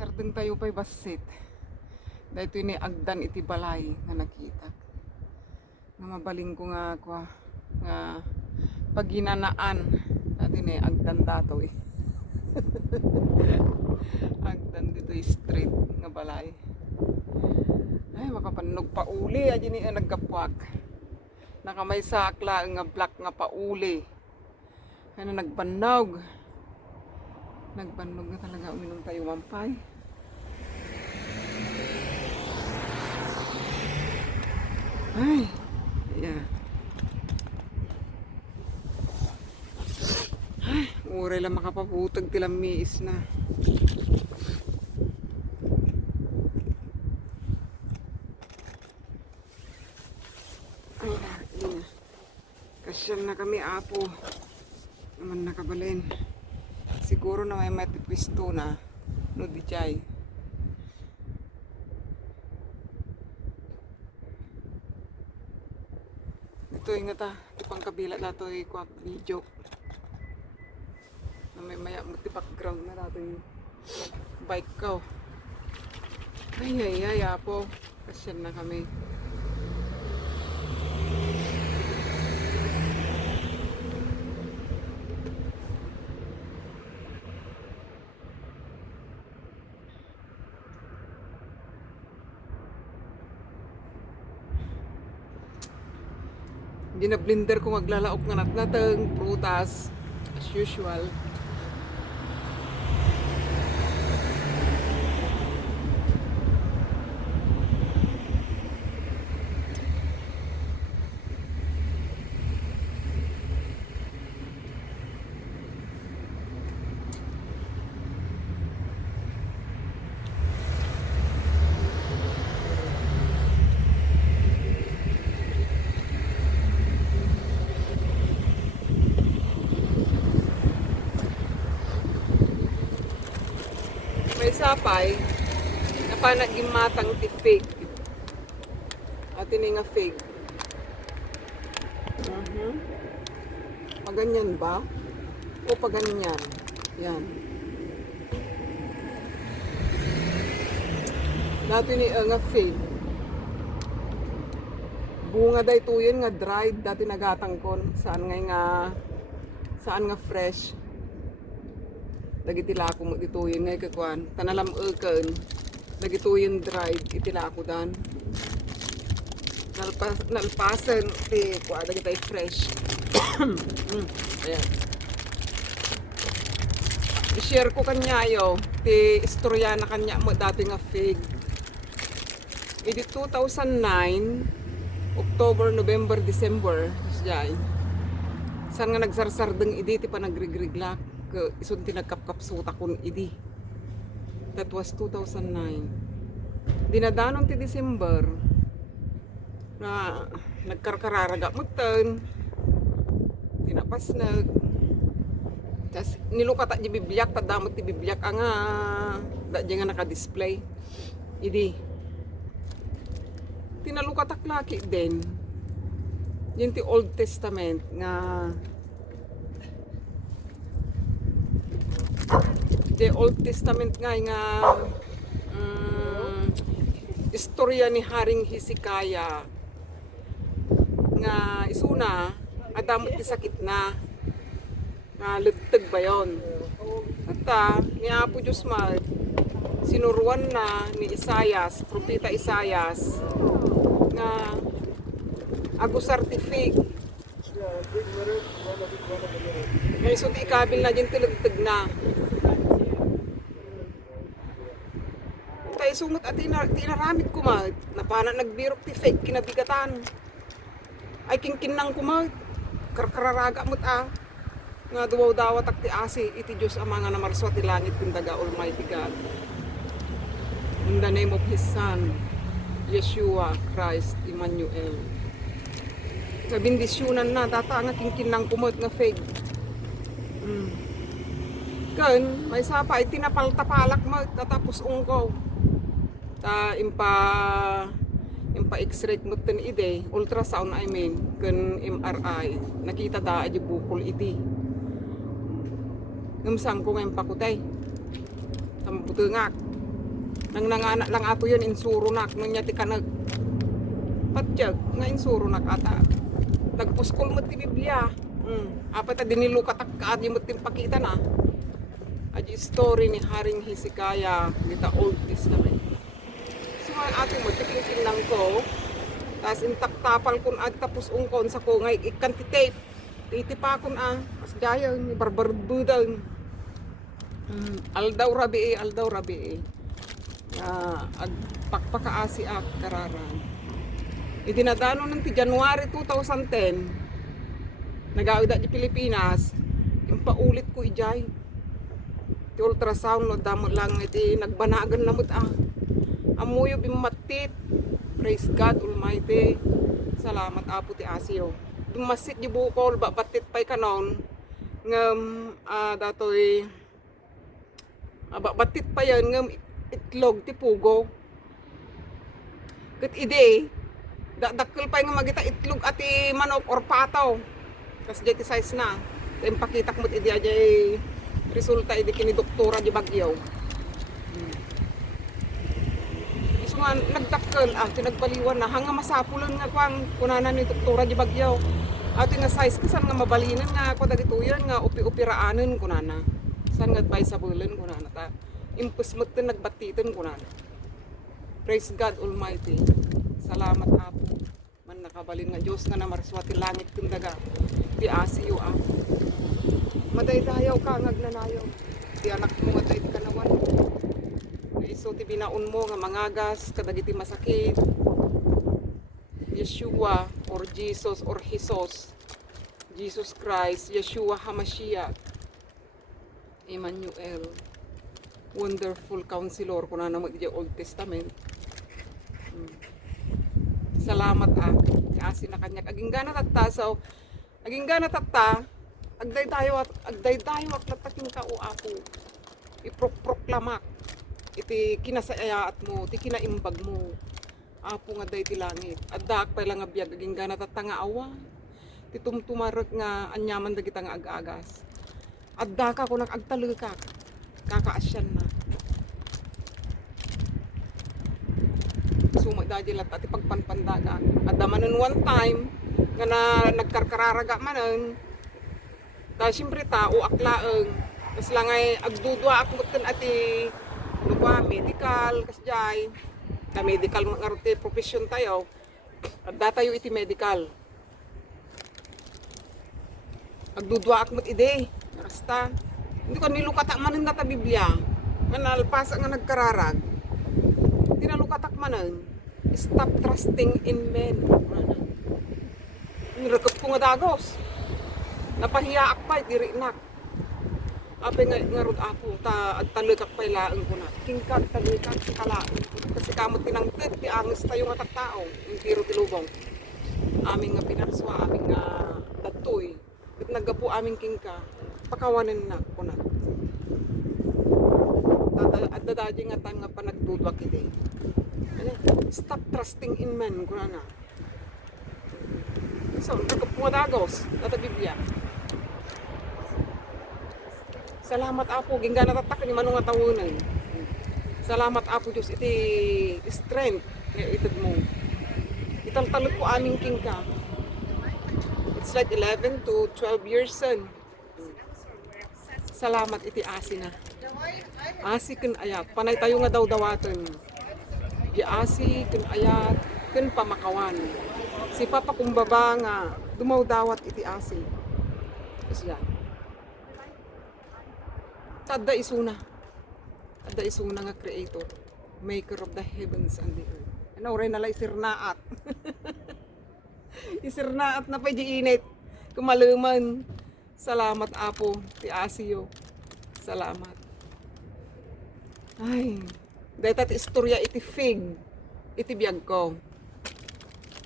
Sardeng tayo pa'y basit. Dahil ito ini agdan iti balay nga nakita. Nga mabaling ko nga kwa nga paginanaan dati ni agdan dato eh. Agdan dito street nga balay. Ay makapanog pa uli aja ni nagkapwak. Nakamay sakla nga black nga pauli. Ano nagbanog. Nagbanog na talaga uminom tayo mampay. Ay, yeah. Ay, uray lang makapabutag tilang miis na. Ay, na. Kasyang na kami apo. Naman nakabalin. Siguro na may matipwisto na. No di chay. Ito yung nga ipang kabila na ito yung kwak video. Na may maya mo background na nato yung bike ko. Ay apo. Kasyan na kami. Gina-blender ko maglalaok nga natnatang prutas as usual. May sapay na panaging matang ti fig. At ini nga fig. Paganyan ba? O paganyan? Yan. Dati ni nga fig. Bunga day tuyen nga dried dati nagatangkon. Saan nga fresh. Dagitila ako mo dituyin ngay kakwan tanalam eken dagituyin dried itila ako dan nalpasan ti kwa dagitay fresh. Ayan. I-share ko kanya yo ti istorya na kanya mo dati nga fig. Idi 2009 October, November, December siya. Saan nga nagsarsardeng idi ti pa nagrigriglak isun tinagkapkapsuta kun idi. That was 2009. Dinadanon ti December na nagkarkararaga mutan tinapas nag tas nilukata di bibliak tadamot ti bibliak nga da nga naka-display idi tinalukatak laki din yun ti Old Testament nga the Old Testament nga istorya ni Haring Hezekiah nga isuna adamot ti sakit na nga lagtag ba yun at ni Apo Diyos sinuruan na ni Isaias, propeta Isaias nga agusar ti fig nga iso ti ikabil na dyan tilagtag na tayo sumot at tinaramit ko napana nagbirok ti fake kinabigatan ay kingkinang kumag karkararaga mo't nga duwaw dawat ak ti asi iti Diyos ama nga namarswa ti langit pindaga Almighty God in the name of His Son Yeshua Christ Emmanuel kabindisyonan na data nga kingkinang kumag nga fake kan may sapa iti napaltapalak mo tatapos ungkaw ta impa x-ray mo ten ide ultrasound I mean kan MRI nakita da aja bukol iti ngamsang ko ngayon pakutay tamputungak Nang nangana lang ato yun, insuro nak. Nung niya ti ka patiyag, nga insuro nak ata. Nagpuskol mo ti Biblia. Apat na dinilo katakkaad yung mutim pakita na. Aji story ni Haring Hezekiah dita Old Testament. So ang ating mo, tiking lang ko. Tapos intaktapal kun at tapos ungkon sa ko ngay ikanti tape. Titipa kun as gaya ni barbarbudan. Aldaw rabi. Ag pakpakaasi ak kararan. Idinadano ng ti January 2010. Nag-aawda di Pilipinas. Impaulit ko ijay. Ti ultrasound no damo lang iti nagbanagan namut amuyo bimatit. Praise God Almighty. Salamat apo ti Asio. Dumasit di bukol batit pay kanon ngem datoy batit pa yan ngem itlog ti pugo. Ket ide dakkel pay nga magita itlog ati manok or pataw. Kas jay ti size na. Tay pakitak mo't ide ajay resulta ide kini doktora di Bagyaw. Nga nagdakkel tinagbaliwan na hanga masapulan nga kwang kunanan ni doktora di Bagyaw. Ati nga size kasan nga mabalinan nga ako dagituyan nga upi-upiraanen kunana. San nga advisabulan kunana ta. Impus mo tin nagbatitan kunana. Praise God Almighty. Salamat apo. Man nakabalin nga Dios nga namarswati langit ken daga. Di asiyo apo. Madaydayaw ka ngagnanayaw. Di anak mo nga dayt kanawan. So ti binaon mo nga mangagas kadagiti masakit. Yeshua or Jesus or Jesus. Jesus Christ, Yeshua HaMashiach. Emmanuel. Wonderful Counselor kuna na mo di Old Testament. Salamat kasi na kanya aging gana tatta so aging gana tatta agdaydayo at lataking ka o ako. Iproklamak iti kinasayaat mo, iti kinaimbag mo. Apo nga day ti langit. Addak pa lang nga biyag aging gana tatanga awa. Ti tumtumarek nga anyaman dagita nga agagas. Adda ka ko nagagtalekak. Kakaasyan na. Sumay dadi lat ati pagpanpandaga. Adda manen one time nga nagkarkararaga manen. Ta siyempre tao aklaeng. Kas lang ay agdudwa ako ken ati medical kasjay na medical nga profession tayo at tayo iti medical agdudwa akmat ide rasta hindi ko nilukatak manen nga ta Biblia nga nalpasa nga nagkararag tinalukatak manen stop trusting in men nirekap ko nga dagos napahiya akpay diri nak ape nga ngarod ako ta talekak pay laeng ko na kingkag talekak kalaeng kasi kamot tinangted ti angis tayo nga tattao intiro ti lubong aming nga pinarswa aming nga datoy ket naggapo aming kingka pakawanen na ko na adadaji nga time nga panagdudwak ide stop trusting in men ko na so nagkapumadagos data Biblia. Salamat apo, ginggana tatak ni manong nga tawunan. Salamat apo Diyos, iti strength nga itad mo. Italtalot ko aming kingka. It's like 11 to 12 years son. Salamat iti asi na. Asi ken ayat, panay tayo nga daw-dawatan. Di asi ken ayat, ken pamakawan. Si papa kumbaba nga dumaw-dawat iti asi. Isya. Adda isuna nga creator, maker of the heavens and the earth. Ano rin nala isirnaat. Isirnaat na pa di init. Kumaluman. Salamat apo, ti Asio. Salamat. Ay, dahil tati istorya iti fig, iti biyag ko.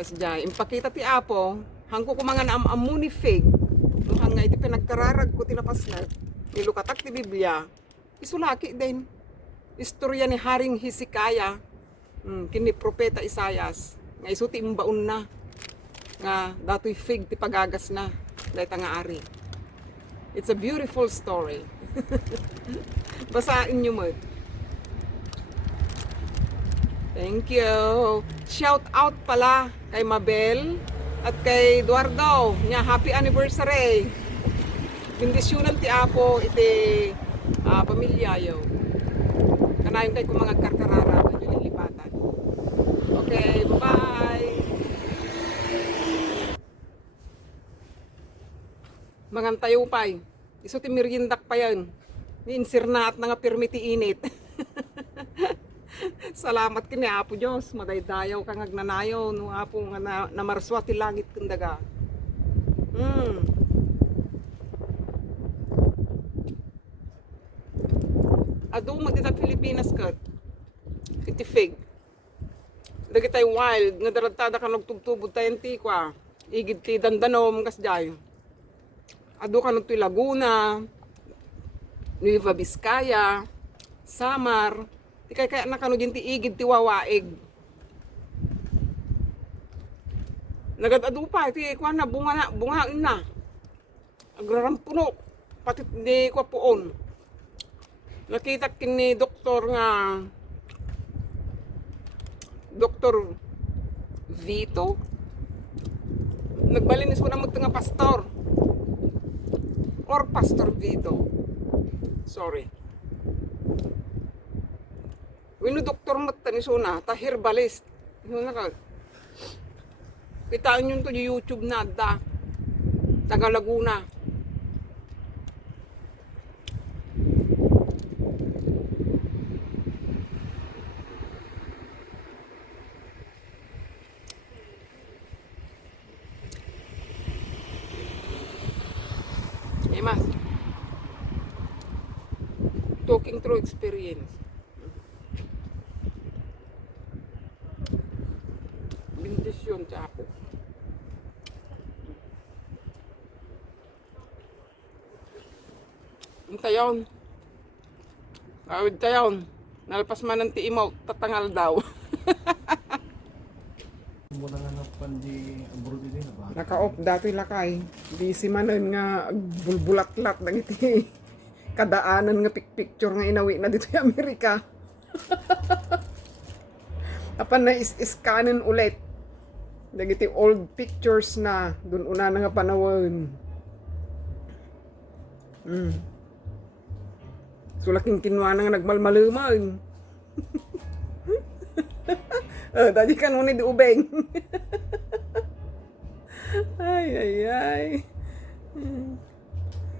Yes, jay, impakita ti apo, hangko ko mga naamamuni fig, nuhang nga iti pinagkararag ko tinapaslat. Nilukatak ti Biblia, isulaki din. Istorya ni Haring Hezekiah, kini propeta Isayas, nga iso ti imbaon na, nga datoy fig ti pagagas na, dahil nga ari. It's a beautiful story. Basain nyo mo. Thank you. Shout out pala kay Mabel at kay Eduardo. Nya happy anniversary. Bendisyonan ti Apo iti pamilya yo. Kanayon kay kung mga karkarara yung lilipatan. Okay, bye-bye. Mangan tayo pa'y. Iso ti meriendak pa yan. Niinsir na at nga permiti init. Salamat kini Apo Diyos. Madaydayaw kang agnanayo. No Apo nga namarswa ti langit kundaga. Ado magita Pilipinas kat. Iti fig. Dagi tayo wild. Nga daradtada ka nagtubtubod tayo ti kwa. Igid ti dandanom kas jay. Ado ka nagtoy Laguna. Nueva Vizcaya. Samar. Di kaya nakano din ti igid ti wawaig. Nagadado pa ti kwa na bunga na. Agrarampuno pati di kwa puon. Nakita kini doktor nga Dr. Vito. Nagbalinis ko na mo nga pastor. Or Pastor Vito. Sorry. Wino doktor mo tanisuna, ta herbalist. Yun ka. Kitaan yun to YouTube na da. Taga Laguna. Mas talking through experience. Bendisyon sa Apo. Tayon. Awid tayon. Nalpas man ng tiimaw, tatangal daw. Muna nga napan di abroad din na ba? Naka-off dati lakay. Busy manon nga bulbulatlat ng iti kadaanan nga picture nga inawi na dito sa Amerika. Apan na is-scanin ulit. Dagiti old pictures na dun una na nga panahon. So laking kinwa na nga nagmalmaluman. Dadi ka nung ni ubeng. Ay, ay, ay.